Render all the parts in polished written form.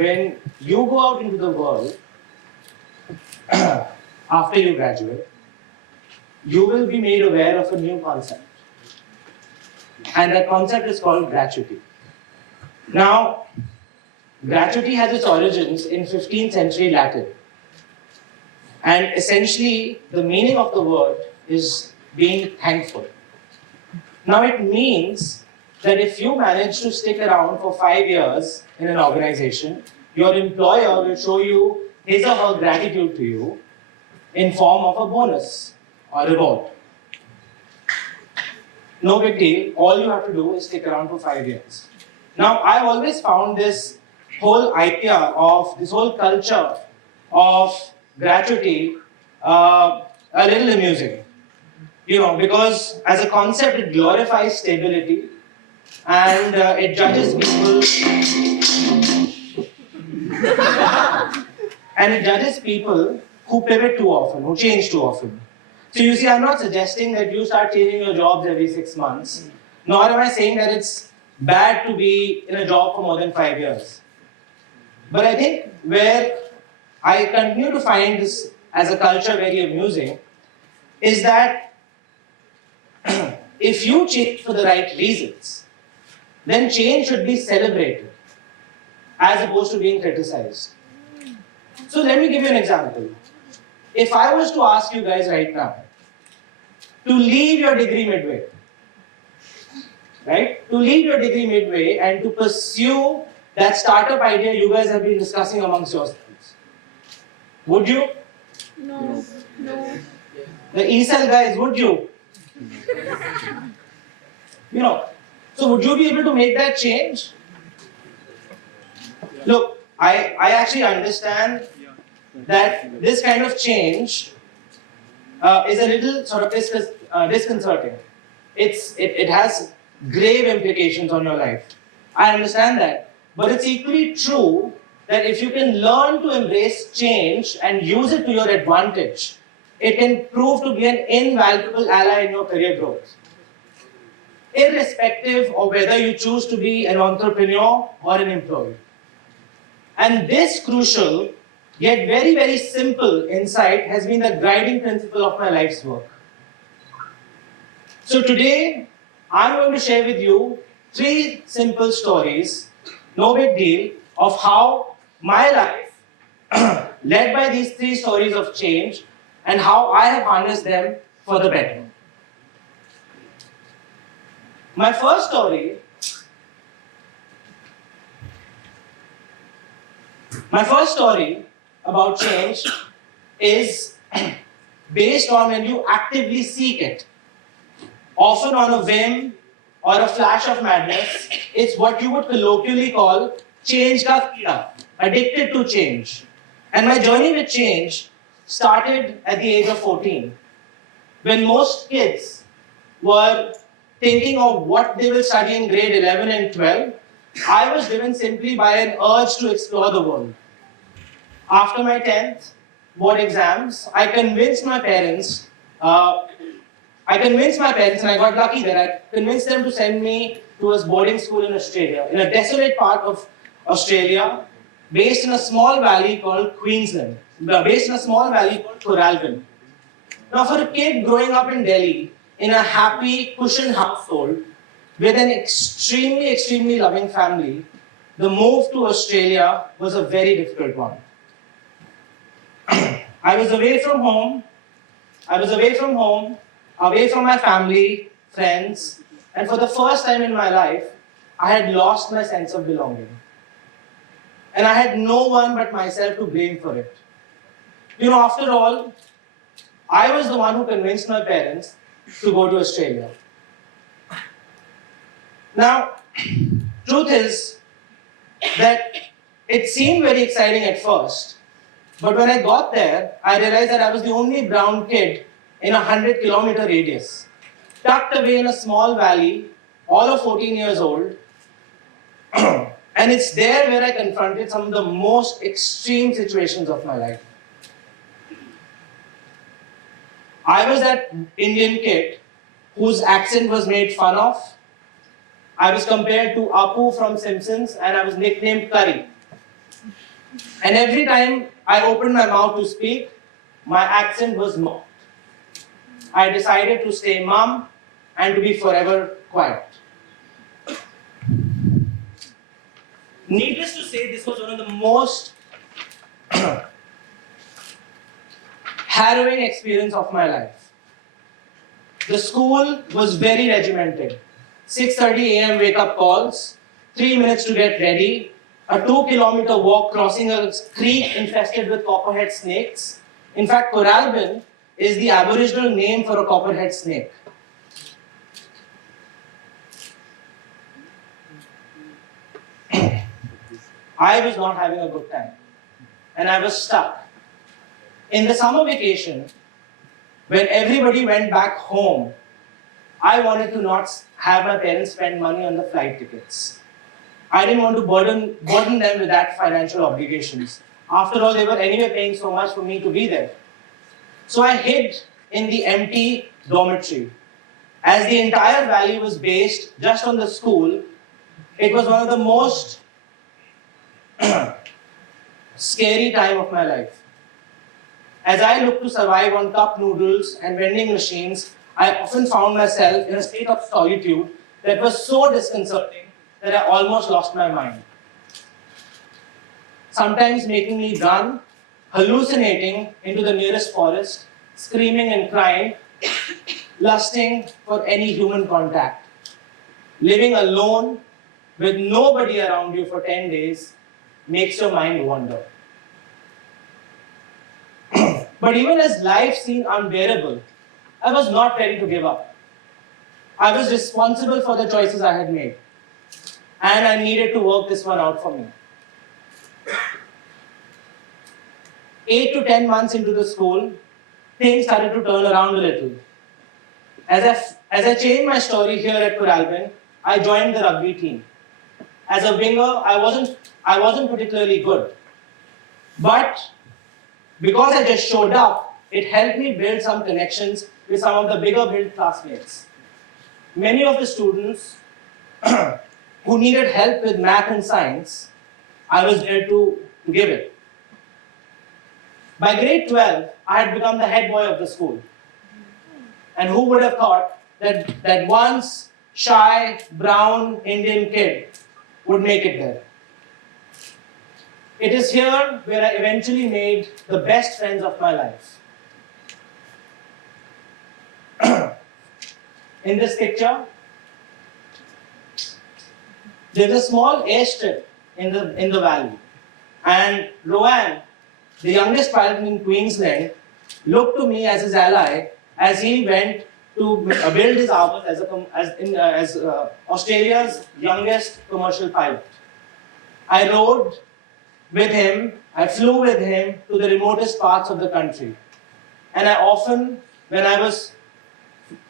when you go out into the world after you graduate, you will be made aware of a new concept. And that concept is called gratuity. Now, gratuity has its origins in 15th century Latin. And essentially, the meaning of the word is being thankful. Now, it means that if you manage to stick around for 5 years in an organization, your employer will show you his or her gratitude to you in form of a bonus or reward. No big deal. All you have to do is stick around for 5 years. Now, I've always found this whole idea of this whole culture of gratuity a little amusing. Because as a concept, it glorifies stability and it judges people. And it judges people who pivot too often, who change too often. So you see, I'm not suggesting that you start changing your jobs every 6 months, nor am I saying that it's bad to be in a job for more than 5 years. But I think where I continue to find this as a culture very amusing is that if you change for the right reasons, then change should be celebrated as opposed to being criticized. So let me give you an example. If I was to ask you guys right now to leave your degree midway, right? To leave your degree midway and to pursue that startup idea you guys have been discussing amongst yourselves, would you? No. The ESL guys, would you? So would you be able to make that change? Look, I actually understand that this kind of change is a little sort of disconcerting. It has grave implications on your life. I understand that. But it's equally true that if you can learn to embrace change and use it to your advantage, it can prove to be an invaluable ally in your career growth. Irrespective of whether you choose to be an entrepreneur or an employee. And this crucial, yet very, very simple insight has been the guiding principle of my life's work. So today, I'm going to share with you 3 simple stories, no big deal, of how my life led by these 3 stories of change and how I have harnessed them for the better. My first story about change is based on when you actively seek it. Often on a whim or a flash of madness, it's what you would colloquially call change ka keeda, addicted to change. And my journey with change started at the age of 14, when most kids were thinking of what they will study in grade 11 and 12. I was driven simply by an urge to explore the world. After my 10th board exams, I convinced my parents, and I got lucky that I convinced them to send me to a boarding school in Australia, in a desolate part of Australia, based in a small valley called Queensland, based in a small valley called Coralvin. Now, for a kid growing up in Delhi, in a happy, cushioned household, with an extremely, extremely loving family, the move to Australia was a very difficult one. I was away from home, away from my family, friends, and for the first time in my life, I had lost my sense of belonging. And I had no one but myself to blame for it. After all, I was the one who convinced my parents to go to Australia. Now, truth is that it seemed very exciting at first, but when I got there, I realized that I was the only brown kid in a 100-kilometer radius, tucked away in a small valley, all of 14 years old. And it's there where I confronted some of the most extreme situations of my life. I was that Indian kid whose accent was made fun of. I was compared to Apu from Simpsons, and I was nicknamed Curry. And every time I opened my mouth to speak, my accent was mocked. I decided to stay mum and to be forever quiet. Needless to say, this was one of the most harrowing experience of my life. The school was very regimented. 6:30 a.m. wake-up calls, 3 minutes to get ready, a 2-kilometer walk crossing a creek infested with copperhead snakes. In fact, Coralbin is the Aboriginal name for a copperhead snake. I was not having a good time, and I was stuck. In the summer vacation, when everybody went back home, I wanted to not have my parents spend money on the flight tickets. I didn't want to burden them with that financial obligations. After all, they were anyway paying so much for me to be there. So I hid in the empty dormitory. As the entire valley was based just on the school, it was one of the most scary time of my life. As I looked to survive on cup noodles and vending machines, I often found myself in a state of solitude that was so disconcerting that I almost lost my mind. Sometimes making me run, hallucinating into the nearest forest, screaming and crying, lusting for any human contact. Living alone with nobody around you for 10 days makes your mind wander. But even as life seemed unbearable, I was not ready to give up. I was responsible for the choices I had made, and I needed to work this one out for me. 8 to 10 months into the school, things started to turn around a little. As I changed my story here at Coralbin, I joined the rugby team. As a winger, I wasn't particularly good. But because I just showed up, it helped me build some connections with some of the bigger build classmates. Many of the students who needed help with math and science, I was there to give it. By grade 12, I had become the head boy of the school. And who would have thought that once shy, brown Indian kid would make it there? It is here where I eventually made the best friends of my life. In this picture, there's a small airstrip in the valley. And Rowan, the youngest pilot in Queensland, looked to me as his ally as he went to build his hours as Australia's youngest commercial pilot. I rode with him, I flew with him to the remotest parts of the country. And I often, when I was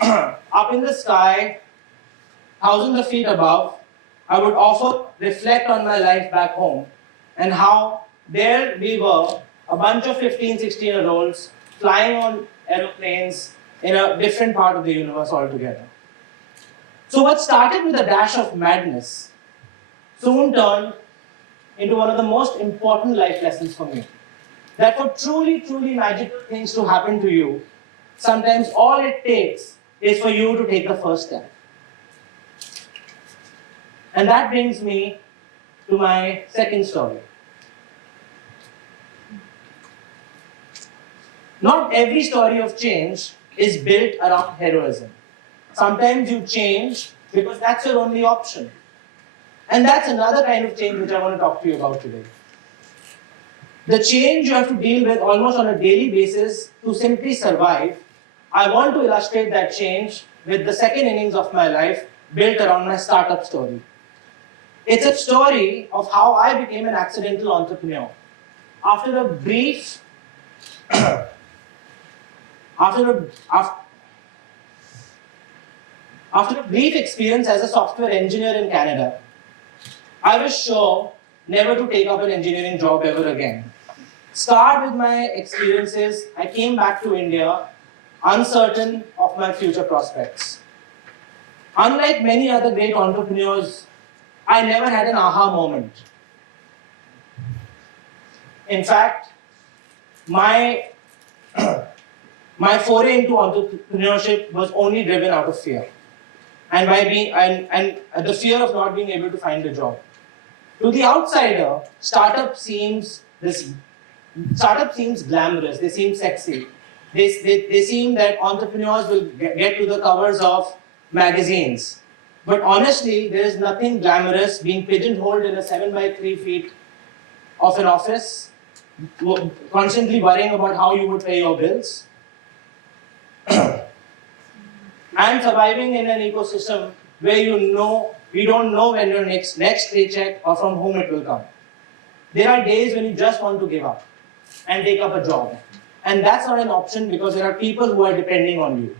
up in the sky, thousands of feet above, I would often reflect on my life back home and how there we were, a bunch of 15, 16-year-olds flying on aeroplanes in a different part of the universe altogether. So what started with a dash of madness soon turned into one of the most important life lessons for me. That for truly, truly magical things to happen to you, sometimes all it takes is for you to take the first step. And that brings me to my second story. Not every story of change is built around heroism. Sometimes you change because that's your only option. And that's another kind of change which I want to talk to you about today. The change you have to deal with almost on a daily basis to simply survive. I want to illustrate that change with the second innings of my life built around my startup story. It's a story of how I became an accidental entrepreneur. After a brief experience as a software engineer in Canada, I was sure never to take up an engineering job ever again. Scarred with my experiences, I came back to India uncertain of my future prospects. Unlike many other great entrepreneurs, I never had an aha moment. In fact, my my foray into entrepreneurship was only driven out of fear, and by being and the fear of not being able to find a job. To the outsider, startup seems glamorous. They seem sexy. They seem that entrepreneurs will get to the covers of magazines. But honestly, there is nothing glamorous being pigeonholed in a 7 by 3 feet of an office, constantly worrying about how you would pay your bills, and surviving in an ecosystem where you don't know when your next paycheck or from whom it will come. There are days when you just want to give up and take up a job. And that's not an option because there are people who are depending on you.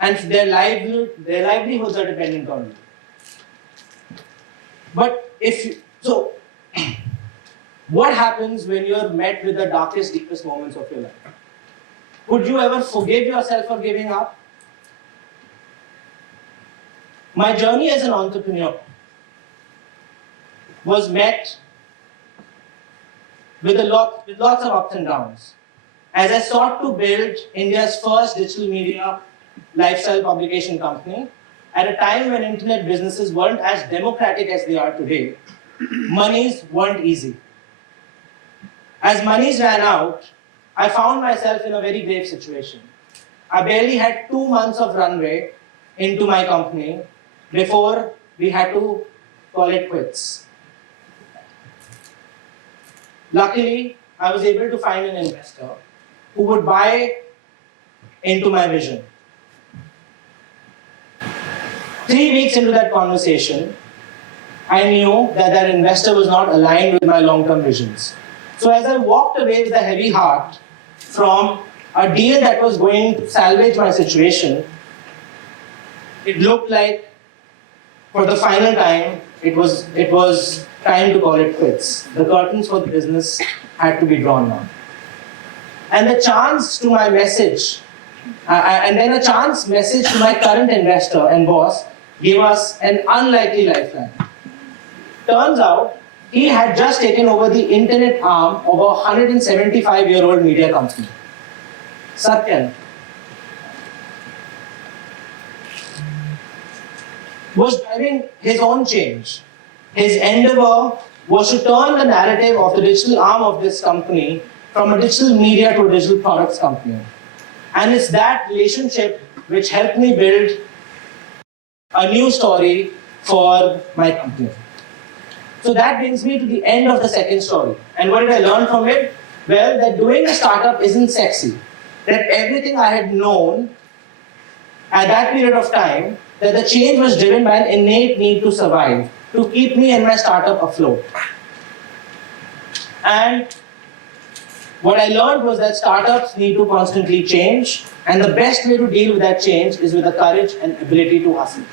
And their livelihoods are dependent on you. But what happens when you're met with the darkest, deepest moments of your life? Would you ever forgive yourself for giving up? My journey as an entrepreneur was met with lots of ups and downs. As I sought to build India's first digital media lifestyle publication company, at a time when internet businesses weren't as democratic as they are today, monies weren't easy. As monies ran out, I found myself in a very grave situation. I barely had 2 months of runway into my company before we had to call it quits. Luckily, I was able to find an investor who would buy into my vision. 3 weeks into that conversation, I knew that that investor was not aligned with my long-term visions. So as I walked away with a heavy heart from a deal that was going to salvage my situation, it looked like for the final time, it was time to call it quits. The curtains for the business had to be drawn down. And the chance to my message, and then a chance message to my current investor and boss gave us an unlikely lifeline. Turns out, he had just taken over the internet arm of a 175-year-old media company. Satyan was driving his own change. His endeavor was to turn the narrative of the digital arm of this company from a digital media to a digital products company. And it's that relationship which helped me build a new story for my company. So that brings me to the end of the second story. And what did I learn from it? Well, that doing a startup isn't sexy. That everything I had known at that period of time, that the change was driven by an innate need to survive, to keep me and my startup afloat. And what I learned was that startups need to constantly change, and the best way to deal with that change is with the courage and ability to hustle.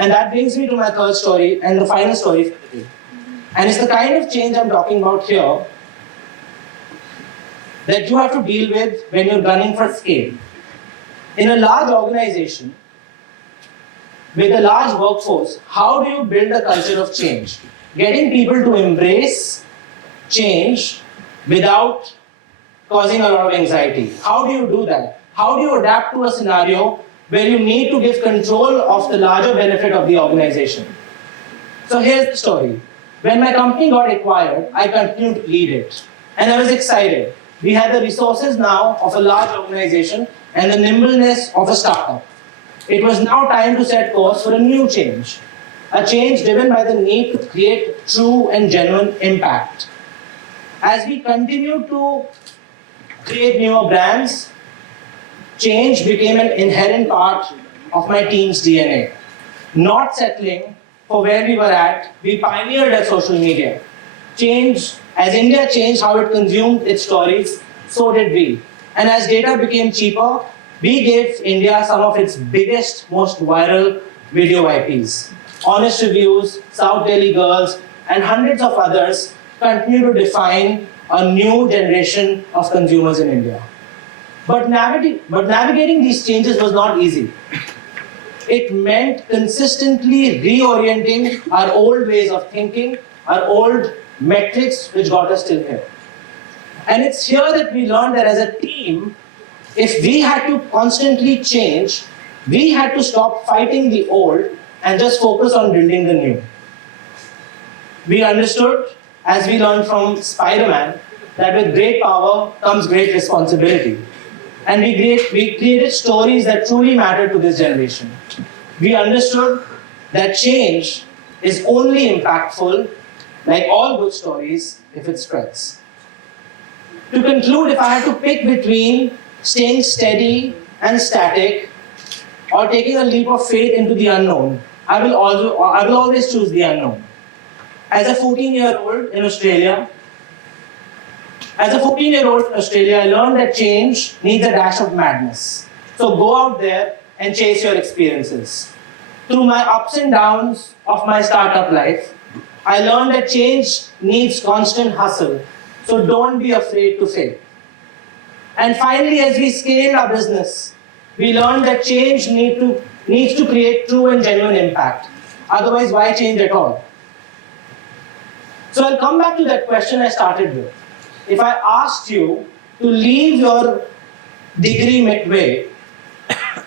And that brings me to my third story and the final story for the day. And it's the kind of change I'm talking about here that you have to deal with when you're gunning for scale. In a large organization with a large workforce, how do you build a culture of change? Getting people to embrace change without causing a lot of anxiety. How do you do that? How do you adapt to a scenario where you need to give control of the larger benefit of the organization? So here's the story. When my company got acquired, I continued to lead it. And I was excited. We had the resources now of a large organization and the nimbleness of a startup. It was now time to set course for a new change. A change driven by the need to create true and genuine impact. As we continued to create newer brands, change became an inherent part of my team's DNA. Not settling for where we were at, we pioneered at social media. Change, as India changed how it consumed its stories, so did we. And as data became cheaper, we gave India some of its biggest, most viral video IPs. Honest Reviews, South Delhi Girls, and hundreds of others continue to define a new generation of consumers in India. But navigating these changes was not easy. It meant consistently reorienting our old ways of thinking, our old metrics which got us till here. And it's here that we learned that as a team, if we had to constantly change, we had to stop fighting the old and just focus on building the new. We understood, as we learned from Spider-Man, that with great power comes great responsibility. And we created stories that truly matter to this generation. We understood that change is only impactful, like all good stories, if it spreads. To conclude, if I had to pick between staying steady and static or taking a leap of faith into the unknown, I will always choose the unknown. As a 14-year-old in Australia, I learned that change needs a dash of madness. So go out there and chase your experiences. Through my ups and downs of my startup life, I learned that change needs constant hustle. So don't be afraid to fail. And finally, as we scaled our business, we learned that change needs to create true and genuine impact. Otherwise, why change at all? So I'll come back to that question I started with. If I asked you to leave your degree midway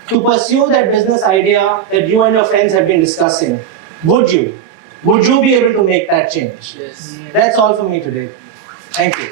to pursue that business idea that you and your friends have been discussing, would you? Would you be able to make that change? Yes. That's all for me today. Thank you.